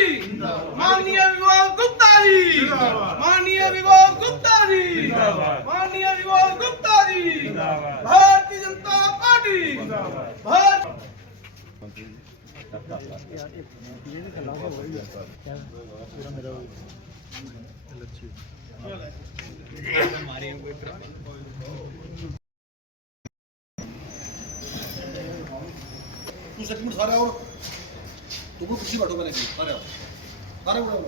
जी, माननीय विभाग गुप्ता जी, माननीय विभाग गुप्ता जी, माननीय विभाग गुप्ता जी, भारतीय जनता पार्टी, भारत तू सेकंड सारे और तुम कुर्सी बैठो मैंने सारे आओ सारे उड़ो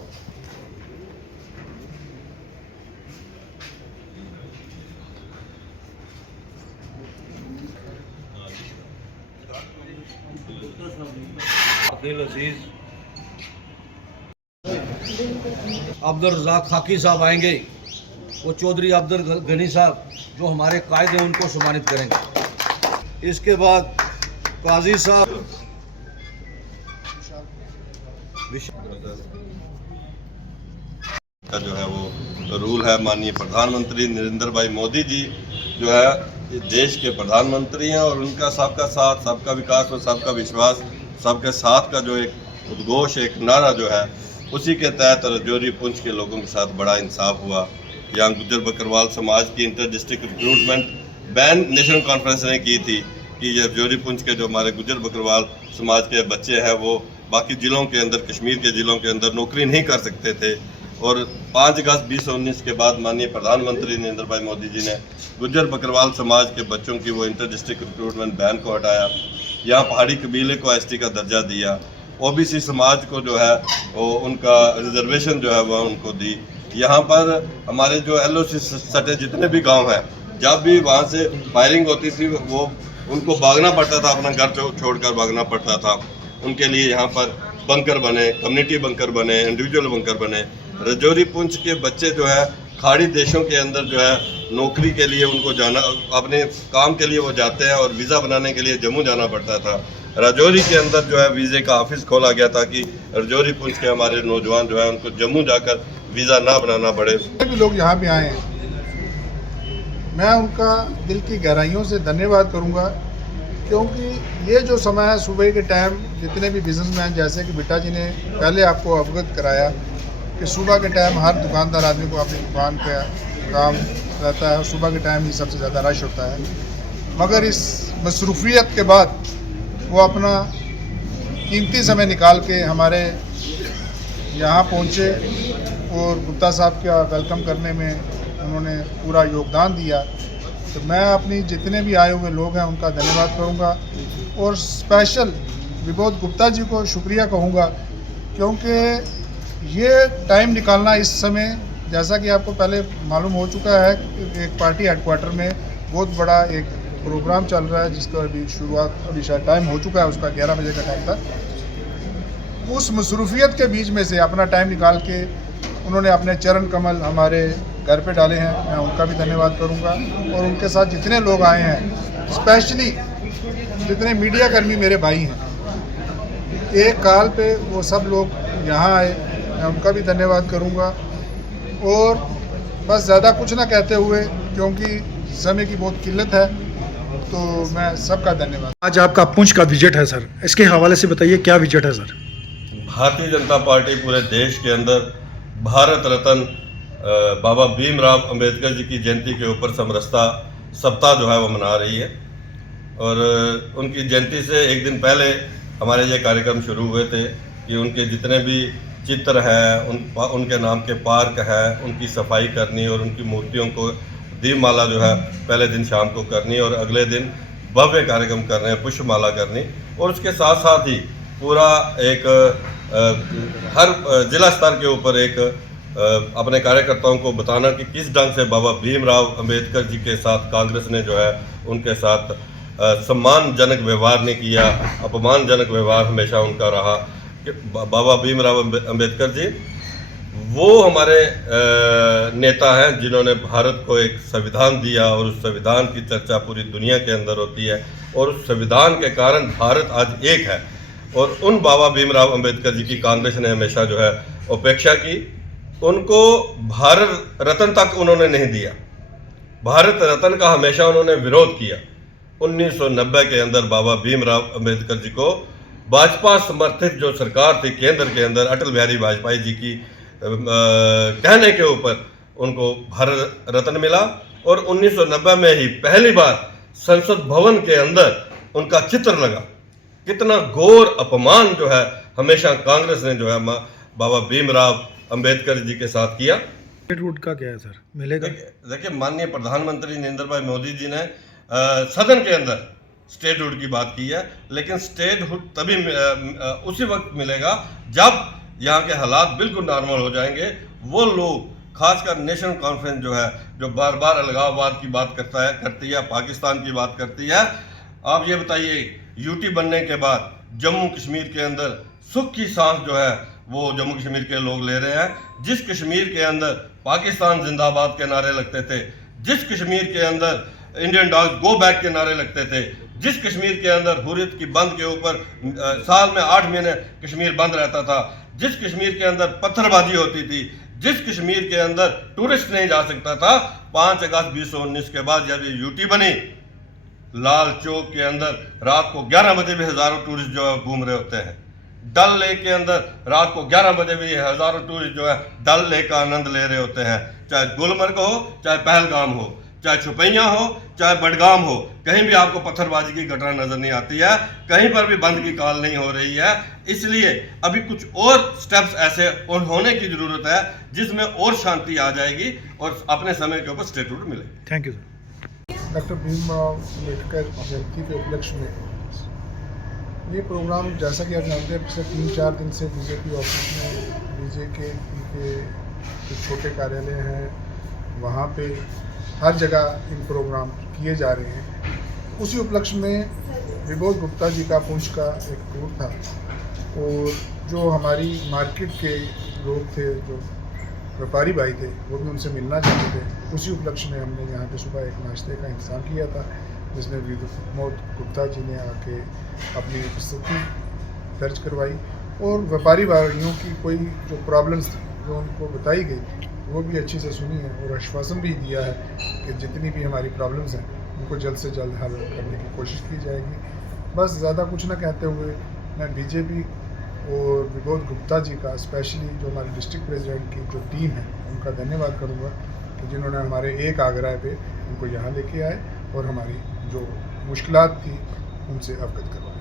अब्दुल रज़ाक खाकी साहब आएंगे, वो चौधरी अब्दुल गनी साहब जो हमारे कायद हैं उनको सम्मानित करेंगे। इसके बाद काजी साहब का जो है वो रूल है। माननीय प्रधानमंत्री नरेंद्र भाई मोदी जी जो है देश के प्रधानमंत्री हैं और उनका सबका साथ, सबका विकास और सबका विश्वास, सबके साथ का जो एक उद्घोष, एक नारा जो है, उसी के तहत राजौरी पुंछ के लोगों के साथ बड़ा इंसाफ हुआ। यहाँ गुज्जर बकरवाल समाज की inter district recruitment ban national conference ने की थी कि राजौरी पुंछ के जो हमारे गुज्जर बकरवाल समाज के बच्चे हैं वो बाकी ज़िलों के अंदर, कश्मीर के ज़िलों के अंदर नौकरी नहीं कर सकते थे। और 5 अगस्त 2019 के बाद माननीय प्रधानमंत्री नरेंद्र भाई मोदी जी ने गुज्जर बकरवाल समाज के बच्चों की वो इंटर डिस्ट्रिक्ट रिक्रूटमेंट बैन को हटाया। यहाँ पहाड़ी कबीले को एसटी का दर्जा दिया। ओबीसी समाज को जो है वो उनका रिजर्वेशन जो है वह उनको दी। यहाँ पर हमारे जो एलओसी सटे जितने भी गांव हैं, जब भी वहाँ से फायरिंग होती थी वो उनको भागना पड़ता था, अपना घर छोड़कर भागना पड़ता था। उनके लिए यहाँ पर बंकर बने, कम्युनिटी बंकर बने, इंडिविजुअल बंकर बने। राजौरी पुंछ के बच्चे जो है खाड़ी देशों के अंदर जो है नौकरी के लिए उनको जाना, अपने काम के लिए वो जाते हैं और वीज़ा बनाने के लिए जम्मू जाना पड़ता था। राजौरी के अंदर जो है वीज़े का ऑफिस खोला गया ताकि राजौरी पुंछ के हमारे नौजवान जो है उनको जम्मू जाकर वीज़ा ना बनाना पड़े। भी लोग यहाँ पे आए हैं, मैं उनका दिल की गहराइयों से धन्यवाद करूँगा, क्योंकि ये जो समय है सुबह के टाइम जितने भी बिजनेसमैन, जैसे कि बिट्टा जी ने पहले आपको अवगत कराया कि सुबह के टाइम हर दुकानदार आदमी को अपनी दुकान का काम रहता है और सुबह के टाइम ही सबसे ज़्यादा रश होता है। मगर इस मसरूफियत के बाद वो अपना कीमती समय निकाल के हमारे यहाँ पहुँचे और गुप्ता साहब का वेलकम करने में उन्होंने पूरा योगदान दिया। तो मैं अपनी जितने भी आए हुए लोग हैं उनका धन्यवाद करूँगा और स्पेशल विबोध गुप्ता जी को शुक्रिया कहूँगा, क्योंकि ये टाइम निकालना इस समय, जैसा कि आपको पहले मालूम हो चुका है, एक पार्टी हेडक्वार्टर में बहुत बड़ा एक प्रोग्राम चल रहा है जिसका अभी शुरुआत, अभी शायद टाइम हो चुका है उसका, 11 बजे का टाइम था। उस मसरूफियत के बीच में से अपना टाइम निकाल के उन्होंने अपने चरण कमल हमारे घर पे डाले हैं। मैं उनका भी धन्यवाद करूंगा और उनके साथ जितने लोग आए हैं, स्पेशली जितने मीडिया कर्मी मेरे भाई हैं, एक काल पे वो सब लोग यहाँ आए, मैं उनका भी धन्यवाद करूंगा। और बस ज़्यादा कुछ ना कहते हुए, क्योंकि समय की बहुत किल्लत है, तो मैं सबका धन्यवाद। आज आपका पुंछ का विजिट है सर, इसके हवाले से बताइए क्या विजिट है सर? भारतीय जनता पार्टी पूरे देश के अंदर भारत रत्न बाबा भीमराव अंबेडकर जी की जयंती के ऊपर समरसता सप्ताह जो है वो मना रही है। और उनकी जयंती से एक दिन पहले हमारे ये कार्यक्रम शुरू हुए थे कि उनके जितने भी चित्र हैं, उनके नाम के पार्क है, उनकी सफाई करनी और उनकी मूर्तियों को दीपमाला जो है पहले दिन शाम को करनी और अगले दिन भव्य कार्यक्रम करने, पुष्पमाला करनी। और उसके साथ साथ ही पूरा एक हर जिला स्तर के ऊपर एक अपने कार्यकर्ताओं को बताना कि किस ढंग से बाबा भीमराव अंबेडकर जी के साथ कांग्रेस ने जो है उनके साथ सम्मानजनक व्यवहार नहीं किया, अपमानजनक व्यवहार हमेशा उनका रहा। कि बाबा भीमराव अंबेडकर जी वो हमारे नेता हैं जिन्होंने भारत को एक संविधान दिया और उस संविधान की चर्चा पूरी दुनिया के अंदर होती है और उस संविधान के कारण भारत आज एक है। और उन बाबा भीमराव अंबेडकर जी की कांग्रेस ने हमेशा जो है उपेक्षा की, उनको भारत रत्न तक उन्होंने नहीं दिया। भारत रत्न का हमेशा उन्होंने विरोध किया। 1990 के अंदर बाबा भीमराव अंबेडकर जी को भाजपा समर्थित जो सरकार थी केंद्र के अंदर, अटल बिहारी वाजपेयी जी की कहने के ऊपर उनको भारत रत्न मिला और 1990 में ही पहली बार संसद भवन के अंदर उनका चित्र लगा। कितना घोर अपमान जो है हमेशा कांग्रेस ने जो है बाबा भीमराव अंबेडकर जी के साथ किया। स्टेटहुड का क्या है सर, मिलेगा? देखिए माननीय प्रधानमंत्री नरेंद्र भाई मोदी जी ने सदन के अंदर स्टेटहुड की बात की है, लेकिन स्टेटहुड तभी उसी वक्त मिलेगा जब यहाँ के हालात बिल्कुल नॉर्मल हो जाएंगे। वो लोग खासकर नेशनल कॉन्फ्रेंस जो है, जो बार बार अलगाववाद की बात करती है, पाकिस्तान की बात करती है। आप ये बताइए, यूटी बनने के बाद जम्मू कश्मीर के अंदर सुख की सांस जो है वो जम्मू कश्मीर के लोग ले रहे हैं। जिस कश्मीर के अंदर पाकिस्तान जिंदाबाद के नारे लगते थे, जिस कश्मीर के अंदर इंडियन डॉग्स गो बैक के नारे लगते थे, जिस कश्मीर के अंदर हुर्रियत की बंद के ऊपर साल में 8 महीने कश्मीर बंद रहता था, जिस कश्मीर के अंदर पत्थरबाजी होती थी, जिस कश्मीर के अंदर टूरिस्ट नहीं जा सकता था, 5 अगस्त 2019 के बाद जब ये यूटी बनी, लाल चौक के अंदर रात को 11 बजे भी हजारों टूरिस्ट जो है घूम रहे होते हैं। डल लेक के अंदर रात को 11 बजे भी हजारों टूरिस्ट जो है डल लेक का आनंद ले रहे होते हैं। चाहे गुलमर्ग हो, चाहे पहलगाम हो, चाहे छुपैया हो, चाहे बडगाम हो, कहीं भी आपको पत्थरबाजी की घटना नजर नहीं आती है, कहीं पर भी बंद की कॉल नहीं हो रही है। इसलिए अभी कुछ और स्टेप्स ऐसे होने की जरूरत है जिसमें और शांति आ जाएगी और अपने समय के ऊपर स्टेटहुड मिलेगी। Thank you sir. Doctor Bhimrao Ambedkar Jayanti के उपलक्ष्य में ये प्रोग्राम, जैसा कि आप जानते हैं, पिछले 3-4 दिन से बीजेपी ऑफिस में बीजेपी के जो छोटे कार्यालय हैं वहाँ पे हर जगह इन प्रोग्राम किए जा रहे हैं। उसी उपलक्ष्य में विबोध गुप्ता जी का पुंछ का एक टूर था और जो हमारी मार्केट के लोग थे, जो व्यापारी भाई थे, वो भी उनसे मिलना चाहते थे। उसी उपलक्ष्य में हमने यहाँ पे सुबह एक नाश्ते का इंतज़ाम किया था, जिसमें विबोध गुप्ता जी ने आके अपनी उपस्थिति दर्ज करवाई और व्यापारी भाइयों की कोई जो प्रॉब्लम्स जो उनको बताई गई वो भी अच्छी से सुनी है और आश्वासन भी दिया है कि जितनी भी हमारी प्रॉब्लम्स हैं उनको जल्द से जल्द हल करने की कोशिश की जाएगी। बस ज़्यादा कुछ ना कहते हुए मैं बीजेपी और विबोध गुप्ता जी का, स्पेशली जो हमारे डिस्ट्रिक्ट प्रेसिडेंट की जो टीम है, उनका धन्यवाद करूँगा कि जिन्होंने हमारे एक आग्रह पे उनको यहाँ लेके आए और हमारी जो मुश्किलात थी उनसे अवगत करवाया।